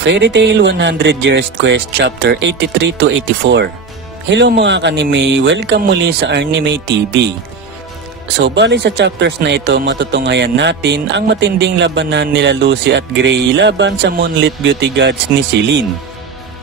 Fairy Tail 100 Years Quest Chapter 83 to 84. Hello mga kanime, welcome muli sa Anime TV. So bali sa chapters na ito, matutunghayan natin ang matinding labanan nila Lucy at Gray laban sa Moonlit Beauty Gods ni Celine.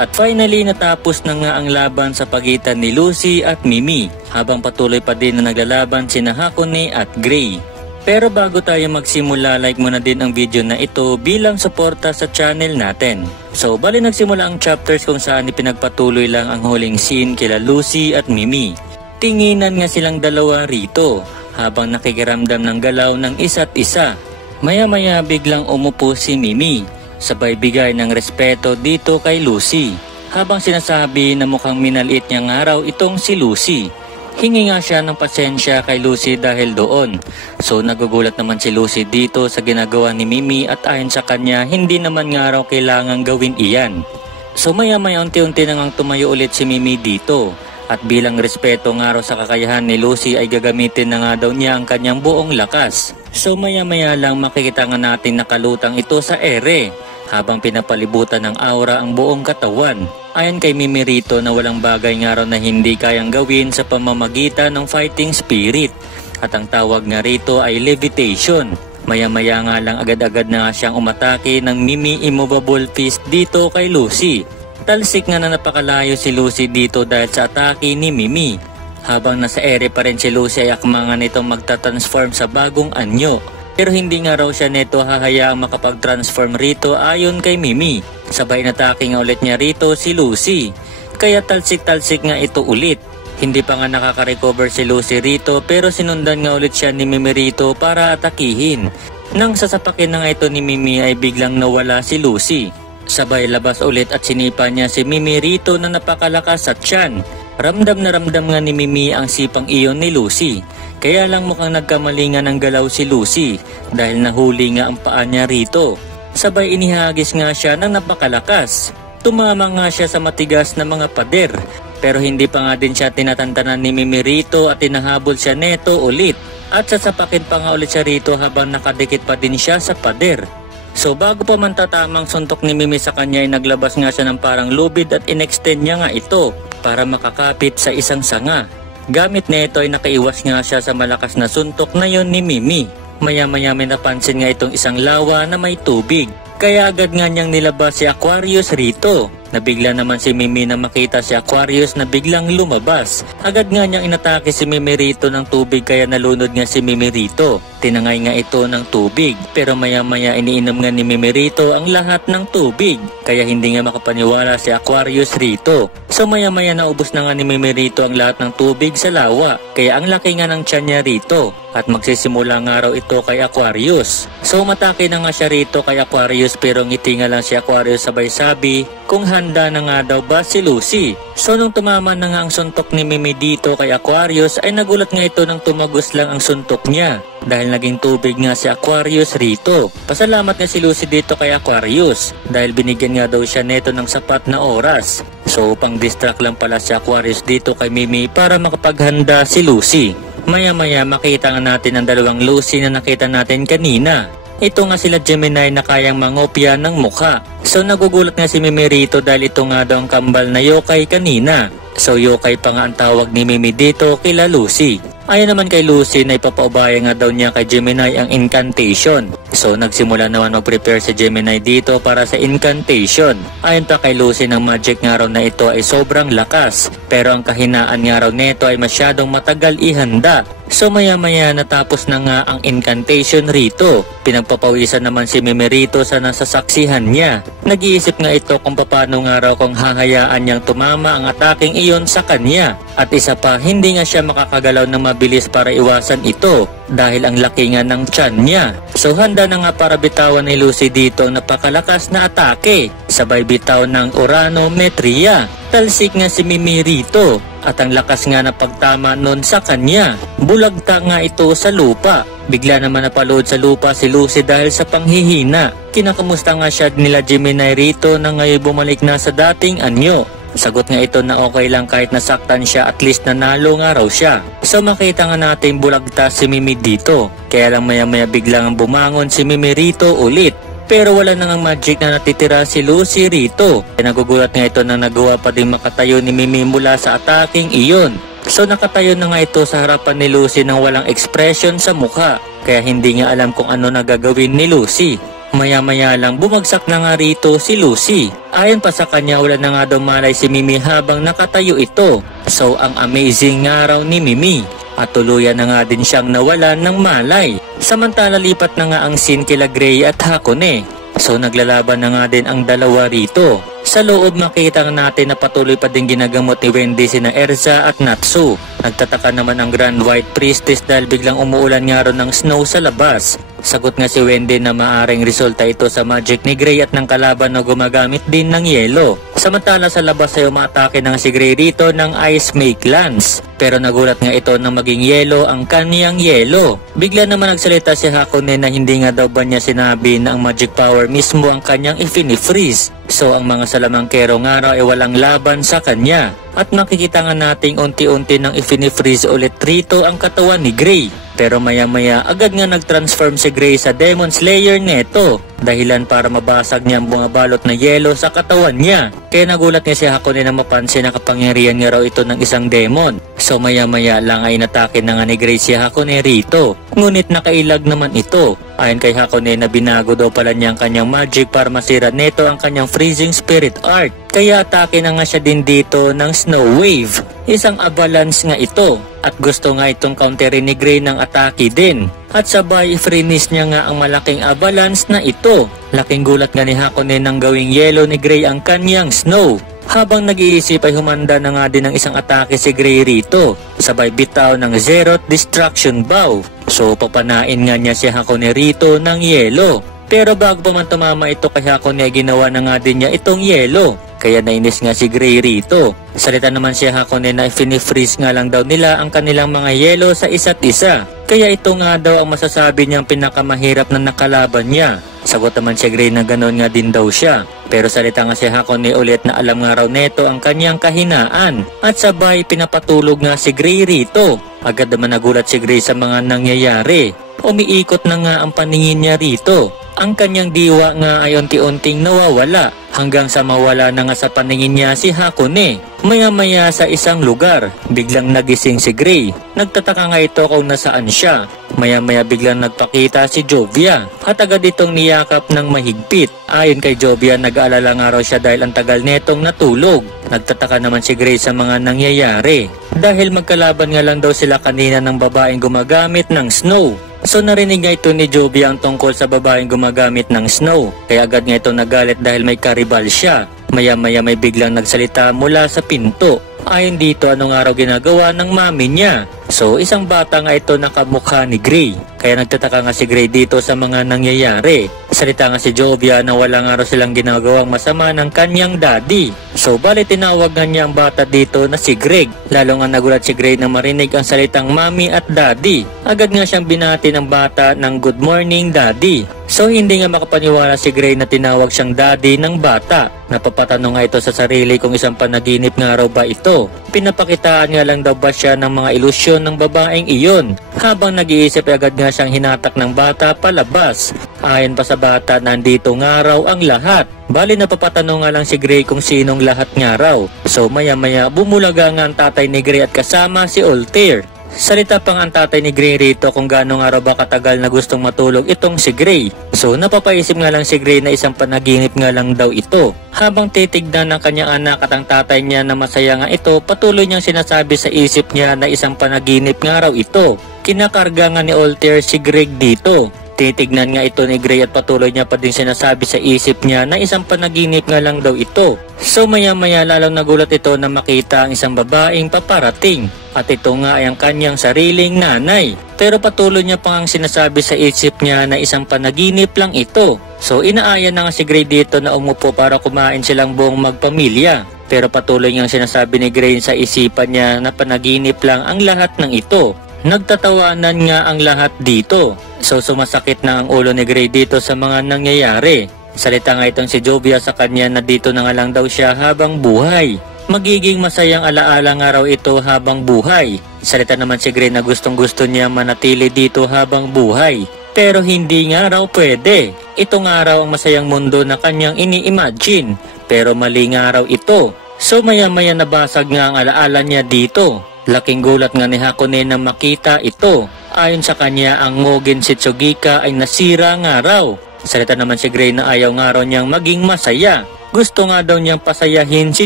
At finally natapos na nga ang laban sa pagitan ni Lucy at Mimi, habang patuloy pa din na naglalaban sina Hakone at Gray. Pero bago tayo magsimula, like mo na din ang video na ito bilang suporta sa channel natin. So bali nagsimula ang chapters kung saan ipinagpatuloy lang ang huling scene kila Lucy at Mimi. Tinginan nga silang dalawa rito habang nakikiramdam ng galaw ng isa't isa. Maya-maya biglang umupo si Mimi, sabay bigay ng respeto dito kay Lucy, habang sinasabi na mukhang minaliit niyang araw itong si Lucy. Hingi nga siya ng pasensya kay Lucy dahil doon. So nagugulat naman si Lucy dito sa ginagawa ni Mimi at ayon sa kanya hindi naman nga raw kailangang gawin iyan. So maya-maya unti-unti nang tumayo ulit si Mimi dito. At bilang respeto nga raw sa kakayahan ni Lucy ay gagamitin na nga daw niya ang kanyang buong lakas. So maya-maya lang makikita nga natin nakalutang ito sa ere habang pinapalibutan ng aura ang buong katawan. Ayon kay Mimi rito na walang bagay nga raw na hindi kayang gawin sa pamamagitan ng fighting spirit. At ang tawag nga rito ay levitation. Maya-maya nga lang agad-agad na siyang umatake ng Mimi immovable fist dito kay Lucy. Talsik nga na napakalayo si Lucy dito dahil sa atake ni Mimi. Habang nasa ere pa rin si Lucy ay akma nga nitong magta-transform sa bagong anyo. Pero hindi nga raw siya neto hahayaang makapag-transform rito ayon kay Mimi. Sabay natake nga ulit niya rito si Lucy. Kaya talsik-talsik nga ito ulit. Hindi pa nga nakaka-recover si Lucy rito pero sinundan nga ulit siya ni Mimi rito para atakihin. Nang sasapakin na nga ito ni Mimi ay biglang nawala si Lucy. Sabay labas ulit at sinipa niya si Mimi rito na napakalakas sa tiyan. Ramdam na ramdam nga ni Mimi ang sipang iyon ni Lucy. Kaya lang mukhang nagkamali nga ng galaw si Lucy dahil nahuli nga ang paa niya rito. Sabay inihagis nga siya ng napakalakas. Tumama nga siya sa matigas na mga pader. Pero hindi pa nga din siya tinatantanan ni Mimi rito at tinahabol siya neto ulit. At sasapakin pa nga ulit siya rito habang nakadikit pa din siya sa pader. So bago pa man tatamang suntok ni Mimi sa kanya ay naglabas nga siya ng parang lubid at inextend niya nga ito para makakapit sa isang sanga. Gamit nito ay nakaiwas nga siya sa malakas na suntok na yon ni Mimi. Maya-maya may napansin nga itong isang lawa na may tubig. Kaya agad nga niyang nilabas si Aquarius rito. Nabigla naman si Mimi na makita si Aquarius na biglang lumabas. Agad nga niyang inatake si Mimi rito ng tubig kaya nalunod nga si Mimi rito. Tinangay nga ito ng tubig pero maya-maya iniinom nga ni Mimi rito ang lahat ng tubig. Kaya hindi nga makapaniwala si Aquarius rito. So maya-maya naubos na nga ni Mimi rito ang lahat ng tubig sa lawa. Kaya ang laki nga ng tiyan niya rito. At magsisimula nga raw ito kay Aquarius. So matake na nga siya rito kay Aquarius pero ngiti nga lang si Aquarius sabay sabi kung handa na nga daw ba si Lucy. So nung tumama na nga ang suntok ni Mimi dito kay Aquarius ay nagulat nga ito nang tumagos lang ang suntok niya. Dahil naging tubig nga si Aquarius rito. Pasalamat nga si Lucy dito kay Aquarius dahil binigyan nga daw siya neto ng sapat na oras. So pang distract lang pala si Aquarius dito kay Mimi para makapaghanda si Lucy. Maya-maya makita nga natin ang dalawang Lucy na nakita natin kanina. Ito nga sila Gemini na kayang mangopya ng mukha. So nagugulat nga si Mimi rito dahil ito nga daw ang kambal na yokai kanina. So yokai pa nga ang tawag ni Mimi dito kila Lucy. Ayon naman kay Lucy na ipapaubaya nga daw niya kay Gemini ang incantation. So nagsimula naman mag-prepare si Gemini dito para sa incantation. Ayon pa kay Lucy ng magic nga raw na ito ay sobrang lakas. Pero ang kahinaan nga raw nito ay masyadong matagal ihanda. So maya-maya natapos na nga ang incantation rito. Pinagpapawisan naman si Mimi rito sa nasasaksihan niya. Nag-iisip nga ito kung paano nga raw kung hahayaan niyang tumama ang ataking iyon sa kanya. At isa pa, hindi nga siya makakagalaw ng mabilis para iwasan ito dahil ang laki nga ng tiyan niya. So handa na nga para bitawan ni Lucy dito napakalakas na atake. Sabay bitaw ng Uranometria. Talsik nga si Mimi rito at ang lakas nga na pagtama nun sa kanya. Bulagta nga ito sa lupa. Bigla naman napalood sa lupa si Lucy dahil sa panghihina. Kinakamusta nga siya nila Gemini rito na ngayon bumalik na sa dating anyo. Sagot nga ito na okay lang kahit nasaktan siya, at least nanalo nga raw siya. So makita nga natin bulagta si Mimi dito. Kaya lang maya-maya biglang bumangon si Mimi rito ulit. Pero wala na ngang magic na natitira si Lucy rito. Nagugulat nga ito na nagawa pa din makatayo ni Mimi mula sa ataking iyon. So nakatayo na nga ito sa harapan ni Lucy nang walang expression sa mukha. Kaya hindi nga alam kung ano na gagawin ni Lucy. Maya-maya lang bumagsak na nga rito si Lucy. Ayon pa sa kanya, wala na nga daw malay si Mimi habang nakatayo ito. So ang amazing nga raw ni Mimi. At tuluyan na nga din siyang nawalan ng malay. Samantala lipat na nga ang scene kila Gray at Hakone. So naglalaban na nga din ang dalawa rito. Sa loob makita natin na patuloy pa din ginagamot ni Wendy sina Erza at Natsu. Nagtataka naman ang Grand White Priestess dahil biglang umuulan nga ron ng snow sa labas. Sagot nga si Wendy na maaring resulta ito sa magic ni Gray at ng kalaban na gumagamit din ng yelo. Samantala sa labas ay umatake na si Gray rito ng Ice Make Lance. Pero nagulat nga ito na maging yelo ang kaniyang yelo. Bigla naman nagsalita si Hakone na hindi nga daw ba niya sinabi na ang magic power mismo ang kanyang i-freeze. So ang mga salamangkero nga raw ay walang laban sa kanya. At makikita nga nating unti-unti nang i-freeze ulit rito ang katawan ni Gray. Pero maya-maya agad nga nag-transform si Gray sa Demon Slayer neto. Dahilan para mabasag niya ang bumabalot na yelo sa katawan niya. Kaya nagulat niya si Hakone na mapansin na kapangyarihan nga raw ito ng isang demon. So maya-maya lang ay inatake na nga ni Gray si Hakone rito. Ngunit nakailag naman ito. Ayon kay Hakone na binago daw pala niya ang kanyang magic para masira neto ang kanyang freezing spirit art. Kaya atake na nga siya din dito ng snow wave. Isang avalanche nga ito. At gusto nga itong counterin ni Gray ng atake din. At sabay i-freeze niya nga ang malaking avalanche na ito. Laking gulat nga ni Hakone nang gawing yellow ni Gray ang kanyang snow. Habang nag-iisip ay humanda na nga din ng isang atake si Gray rito. Sabay bitaw ng Zeroth Destruction Bow. So papanain nga niya si Hakone rito ng yelo. Pero bago pa man tumama ito kay Hakone ay ginawa na nga din niya itong yelo. Kaya nainis nga si Gray rito. Salita naman si Hakone na i-freeze nga lang daw nila ang kanilang mga yelo sa isa't isa. Kaya ito nga daw ang masasabi niyang pinakamahirap na nakalaban niya. Sagot naman si Gray na ganoon nga din daw siya. Pero salita nga si Hakone ulit na alam nga raw neto ang kanyang kahinaan. At sabay pinapatulog nga si Gray rito. Agad naman nagulat si Gray sa mga nangyayari. Umiikot na nga ang paningin niya rito. Ang kanyang diwa nga ay unti-unting nawawala hanggang sa mawala na nga sa paningin niya si Hakone. Maya-maya sa isang lugar, biglang nagising si Gray. Nagtataka nga ito kung nasaan siya. Maya-maya biglang nagpakita si Jovia at agad itong niyakap ng mahigpit. Ayon kay Jovia, nag-aalala nga raw siya dahil ang tagal netong natulog. Nagtataka naman si Gray sa mga nangyayari dahil magkalaban nga lang daw sila kanina ng babaeng gumagamit ng snow. So narinig nga ito ni Jovia ang tungkol sa babaeng gumagamit ng snow. Kaya agad nga ito nagalit dahil may karibal siya. Maya-maya may biglang nagsalita mula sa pinto. Ayon dito, anong araw ginagawa ng mami niya? So isang bata nga ito nakamukha ni Gray. Kaya nagtataka nga si Gray dito sa mga nangyayari. Salita nga si Jovia na walang araw silang ginagawang masama ng kanyang daddy. So bali tinawag nga niya ang bata dito na si Greg. Lalo nga nagulat si Gray na marinig ang salitang mami at daddy. Agad nga siyang binati ng bata ng good morning daddy. So hindi nga makapaniwala si Gray na tinawag siyang daddy ng bata. Napapatanong nga ito sa sarili kung isang panaginip nga raw ba ito. Pinapakitaan nga lang daw ba siya ng mga ilusyon ng babaeng iyon. Habang nag-iisip agad nga siyang hinatak ng bata palabas. Ayon pa sa bata, nandito nga raw ang lahat. Bali napapatanong nga lang si Gray kung sinong lahat nga raw. So maya-maya bumulaga nga ang tatay ni Gray at kasama si Altair. Salita pang ang tatay ni Gray rito kung gaano nga raw ba katagal na gustong matulog itong si Gray. So napapaisip nga lang si Gray na isang panaginip nga lang daw ito. Habang titignan ng kanyang anak at ang tatay niya na masaya nga ito, patuloy niyang sinasabi sa isip niya na isang panaginip nga raw ito. Kinakarga nga ni Altair si Greg dito. Titignan nga ito ni Gray at patuloy niya pa din sinasabi sa isip niya na isang panaginip nga lang daw ito. So maya-maya lalong nagulat ito na makita ang isang babaeng paparating. At ito nga ay ang kanyang sariling nanay. Pero patuloy niya pang sinasabi sa isip niya na isang panaginip lang ito. So inaaya na nga si Gray dito na umupo para kumain silang buong magpamilya. Pero patuloy niyang sinasabi ni Gray sa isipan niya na panaginip lang ang lahat ng ito. Nagtatawanan nga ang lahat dito. So sumasakit na ang ulo ni Gray dito sa mga nangyayari. Salita nga itong si Jovia sa kanya na dito na nga lang daw siya habang buhay. Magiging masayang alaala nga raw ito habang buhay. Salita naman si Gray na gustong gusto niya manatili dito habang buhay. pero hindi nga raw pwede. Ito nga raw ang masayang mundo na kanyang ini-imagine, pero mali nga raw ito. So maya-maya nabasag nga ang alaala niya dito. Laking gulat nga ni Hakone nang makita ito. Ayon sa kanya, ang Mugen Shitsugika ay nasira nga raw. Salita naman si Gray na ayaw nga raw niyang maging masaya. Gusto nga daw niyang pasayahin si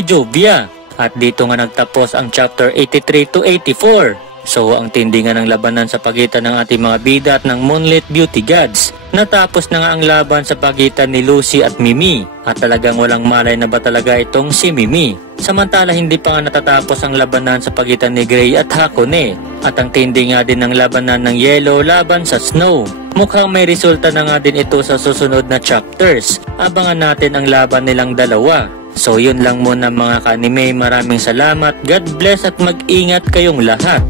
Juvia. At dito nga nagtapos ang chapter 83 to 84. So ang tindi nga ng labanan sa pagitan ng ating mga bida at ng Moonlit Beauty Gods. Natapos na nga ang laban sa pagitan ni Lucy at Mimi. At talagang walang malay na ba talaga itong si Mimi. Samantala hindi pa nga natatapos ang labanan sa pagitan ni Gray at Hakone. At ang tindi nga din ng labanan ng Yellow laban sa Snow. Mukhang may resulta na nga din ito sa susunod na chapters. Abangan natin ang laban nilang dalawa. So yun lang muna mga ka-anime. Maraming salamat, God bless at mag-ingat kayong lahat.